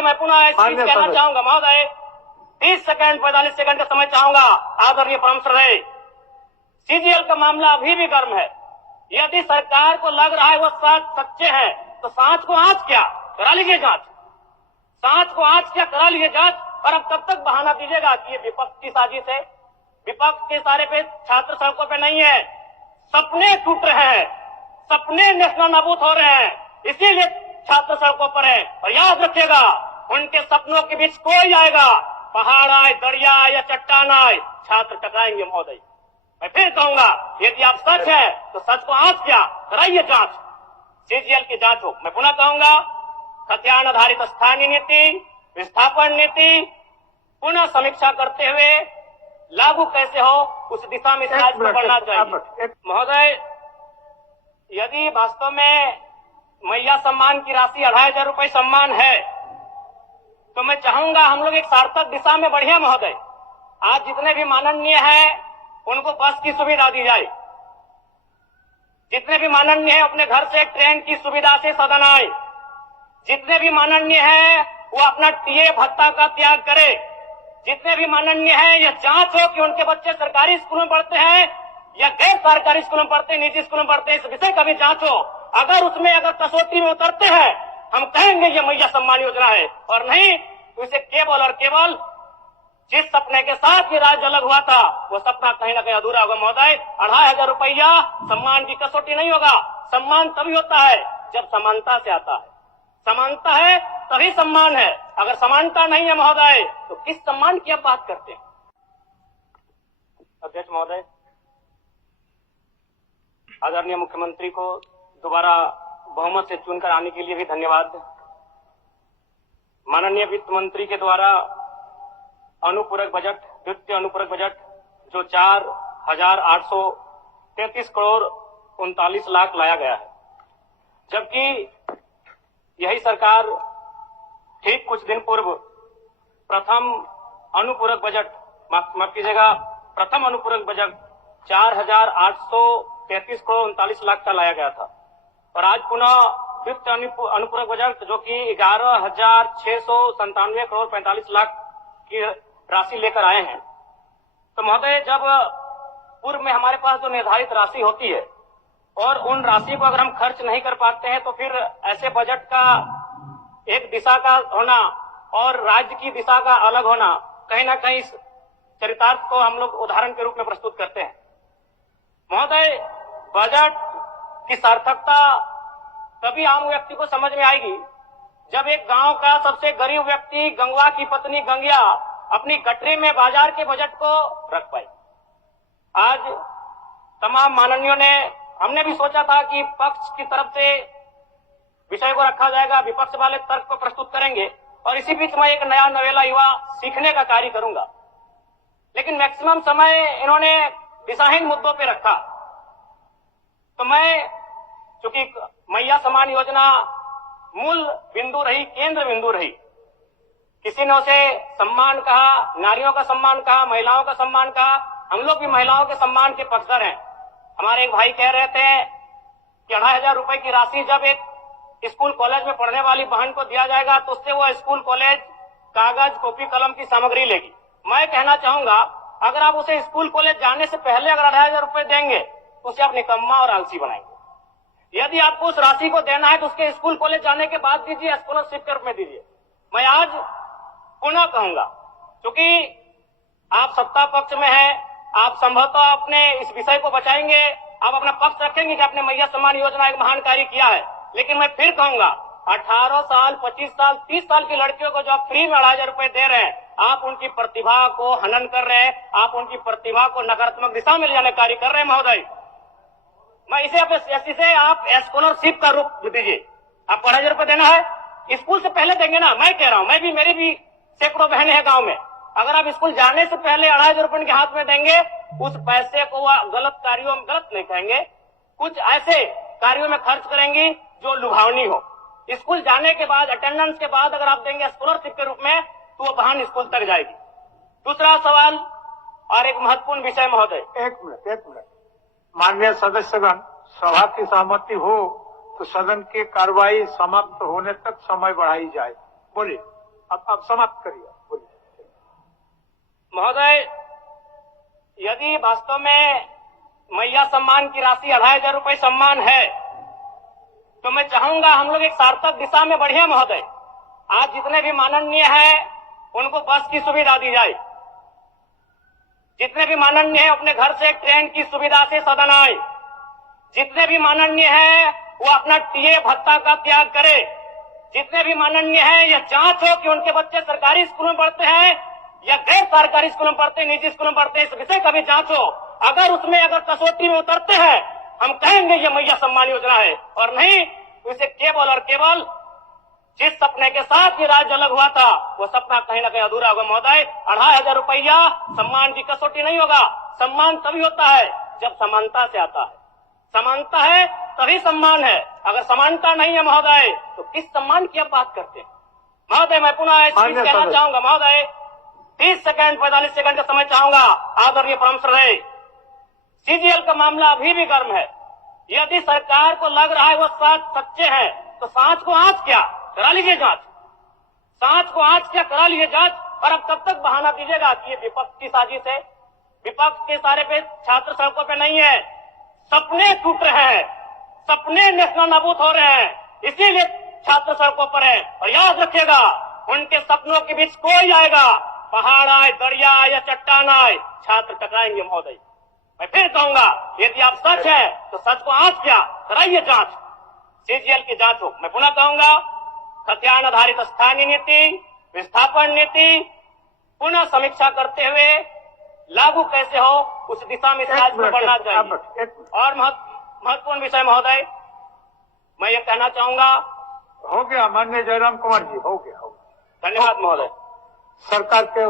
महोदय मैं पुनः एक चीज कहना चाहूंगा महोदय, 30 सेकंड 45 सेकंड का समय चाहूंगा। आदरणीय परम श्रद्धेय, सीजीएल का मामला अभी भी गर्म है। यदि सरकार को लग रहा है वो सच्चे हैं तो सांच को आंच क्या करा लीजिए जांच, सांच को आंच क्या करा लीजिए जांच। और अब तब तक बहाना दीजिएगा कि ये विपक्ष की साजिश है। विपक्ष के सारे पे छात्र सड़कों पे नहीं है, सपने टूट रहे हैं, सपने नेशनल नाबूद हो रहे हैं, इसीलिए छात्र सड़कों पर है। और याद रखिएगा, उनके सपनों के बीच कोई आएगा, पहाड़ आए, दरिया आए या चट्टान आए, छात्र टकराएंगे महोदय। मैं फिर कहूंगा, यदि आप सच है तो सच को आंच क्या कराइए जांच, सीजीएल की जांच हो। मैं पुनः कहूंगा, खतियान आधारित स्थानीय नीति, विस्थापन नीति पुनः समीक्षा करते हुए लागू कैसे हो उस दिशा में राज्य को बढ़ना चाहिए। महोदय, यदि वास्तव में मैया सम्मान की राशि 2500 रुपए सम्मान है तो मैं चाहूंगा हम लोग एक सार्थक दिशा में बढ़िया महोदय। आज जितने भी माननीय हैं उनको बस की सुविधा दी जाए, जितने भी माननीय हैं अपने घर से ट्रेन की सुविधा से सदन आए, जितने भी माननीय हैं वो अपना टीए भत्ता का त्याग करे, जितने भी माननीय हैं यह जांच हो कि उनके बच्चे सरकारी स्कूलों में पढ़ते हैं या गैर सरकारी स्कूलों में पढ़ते हैं, निजी स्कूलों में पढ़ते हैं, इस विषय का भी जांच हो। अगर उसमें अगर कसौटी में उतरते हैं हम कहेंगे ये मैया सम्मान योजना है, और नहीं तो इसे केवल और केवल जिस सपने के साथ ये राज्य अलग हुआ था वो सपना कहीं ना कहीं अधूरा होगा महोदय। 2500 रुपया सम्मान की कसौटी नहीं होगा। सम्मान तभी होता है जब समानता से आता है, समानता है तभी सम्मान है। अगर समानता नहीं है महोदय तो किस सम्मान की आप बात करते हैं। अध्यक्ष महोदय, आदरणीय मुख्यमंत्री को दोबारा बहुमत से चुनकर आने के लिए भी धन्यवाद। माननीय वित्त मंत्री के द्वारा अनुपूरक बजट, द्वितीय अनुपूरक बजट जो 4,833 करोड़ 39 लाख लाया गया है, जबकि यही सरकार ठीक कुछ दिन पूर्व प्रथम अनुपूरक बजट, माफ कीजिएगा, प्रथम अनुपूरक बजट 4,833 करोड़ 39 लाख का लाया गया था। और आज पुनः द्वितीय अनुपूरक बजट जो कि 11,697 करोड़ 45 लाख की राशि लेकर आए हैं। तो महोदय, जब पूर्व में हमारे पास जो निर्धारित राशि होती है और उन राशि को अगर हम खर्च नहीं कर पाते हैं तो फिर ऐसे बजट का एक दिशा का होना और राज्य की दिशा का अलग होना, कहीं ना कहीं इस चरितार्थ को हम लोग उदाहरण के रूप में प्रस्तुत करते हैं। महोदय, बजट की सार्थकता तभी आम व्यक्ति को समझ में आएगी जब एक गांव का सबसे गरीब व्यक्ति, गंगवा की पत्नी गंगिया, अपनी गठरी में बाजार के बजट को रख पाई। आज तमाम माननीयों ने, हमने भी सोचा था कि पक्ष की तरफ से विषय को रखा जाएगा, विपक्ष वाले तर्क को प्रस्तुत करेंगे और इसी बीच मैं एक नया नवेला युवा सीखने का कार्य करूंगा। लेकिन मैक्सिमम समय इन्होंने दिशाहीन मुद्दों पे रखा। तो मैं, चूंकि मैया सम्मान योजना मूल बिंदु रही, केंद्र बिंदु रही, किसी ने उसे सम्मान कहा, नारियों का सम्मान कहा, महिलाओं का सम्मान कहा, हम लोग भी महिलाओं के सम्मान के पक्षधर हैं। हमारे एक भाई कह रहे थे कि 2500 रुपए की राशि जब एक स्कूल कॉलेज में पढ़ने वाली बहन को दिया जाएगा तो उससे वो स्कूल कॉलेज कागज, कॉपी, कलम की सामग्री लेगी। मैं कहना चाहूंगा, अगर आप उसे स्कूल कॉलेज जाने से पहले अगर 2500 रुपए देंगे तो उसे आप निकम्मा और आलसी बनाएंगे। यदि आपको उस राशि को देना है तो उसके स्कूल कॉलेज जाने के बाद दीजिए, स्कॉलरशिप के रूप में दीजिए। मैं आज पुनः कहूंगा, क्योंकि आप सत्ता पक्ष में हैं, आप संभवतः अपने इस विषय को बचाएंगे, आप अपना पक्ष रखेंगे कि आपने मैया सम्मान योजना एक महान कार्य किया है। लेकिन मैं फिर कहूंगा, 18 साल, 25 साल, 30 साल की लड़कियों को जो आप फ्री में 2500 रुपए दे रहे हैं, आप उनकी प्रतिभा को हनन कर रहे हैं, आप उनकी प्रतिभा को नकारात्मक दिशा में ले जाने कार्य कर रहे हैं महोदय। मैं इसे आप स्कॉलरशिप का रूप दीजिए। आपको 2500 रुपए देना है, स्कूल से पहले देंगे ना। मैं कह रहा हूं, मैं भी, मेरी भी सैकड़ों बहनें हैं गांव में। अगर आप स्कूल जाने से पहले 2500 रुपए उनके हाथ में देंगे, उस पैसे को वह गलत कार्यों में, गलत नहीं कहेंगे, कुछ ऐसे कार्यों में खर्च करेंगी जो लुभावनी हो। स्कूल जाने के बाद, अटेंडेंस के बाद अगर आप देंगे स्कॉलरशिप के रूप में तो वो बहन स्कूल तक जाएगी। दूसरा सवाल और एक महत्वपूर्ण विषय महोदय। एक मिनट माननीय सदस्यगण, सभा की सहमति हो तो सदन की कार्रवाई समाप्त होने तक समय बढ़ाई जाए। बोलिए। अब समाप्त करिए, बोलिए। महोदय, यदि वास्तव में मैया सम्मान की राशि 2,500 रुपये सम्मान है, तो मैं चाहूंगा हम लोग एक सार्थक दिशा में बढ़े महोदय। आज जितने भी माननीय हैं उनको बस की सुविधा दी जाए, जितने भी माननीय हैं अपने घर से ट्रेन की सुविधा से सदन आए, जितने भी माननीय हैं वो अपना टीए भत्ता का त्याग करे, जितने भी माननीय हैं यह जांच हो कि उनके बच्चे सरकारी स्कूलों में पढ़ते हैं या गैर सरकारी स्कूलों में पढ़ते हैं, निजी स्कूलों में पढ़ते हैं, इस विषय का भी जांच हो। अगर उसमें अगर कसौटी में उतरते हैं हम कहेंगे ये मैया सम्मान योजना है, और नहीं तो इसे केवल और केवल जिस सपने के साथ ये राज्य अलग हुआ था वो सपना कहीं ना कहीं अधूरा होगा महोदय। 2,500 रुपया सम्मान की कसौटी नहीं होगा। सम्मान तभी होता है जब समानता से आता है, समानता है तभी सम्मान है। अगर समानता नहीं है महोदय तो किस सम्मान की आप बात करते हैं महोदय? मैं पुनः इस चीज कहना चाहूंगा महोदय, 30 सेकंड 45 सेकंड का समय चाहूंगा। आदरणीय परम श्रद्धेय, सीजीएल का मामला अभी भी गर्म है। यदि सरकार को लग रहा है वो सच्चे हैं तो सांच को आंच क्या करा लीजिए जांच, सांच को आंच क्या करा लीजिए जांच। और अब कब तक बहाना दीजिएगा कि ये विपक्ष की साजिश है? विपक्ष के सारे पे छात्र सड़कों पे नहीं है, सपने टूट रहे हैं, सपने नेशनल नाबूद हो रहे हैं, इसीलिए छात्र सड़कों पर है। और याद रखिएगा उनके सपनों के बीच कोई आएगा, पहाड़ आए, दरिया आए या चट्टान आए, छात्र टकराएंगे महोदय। मैं फिर कहूंगा यदि आप सच है तो सच को आंच क्या कराइए जांच, सीजीएल की जांच हो। मैं पुनः कहूंगा खतियान आधारित स्थानीय नीति, विस्थापन नीति पुनः समीक्षा करते हुए लागू कैसे हो उस दिशा में राज्य को बढ़ना चाहिए। और महत्वपूर्ण विषय महोदय मैं ये कहना चाहूंगा, हो गया माननीय जयराम कुमार जी, हो गया। धन्यवाद महोदय। सरकार के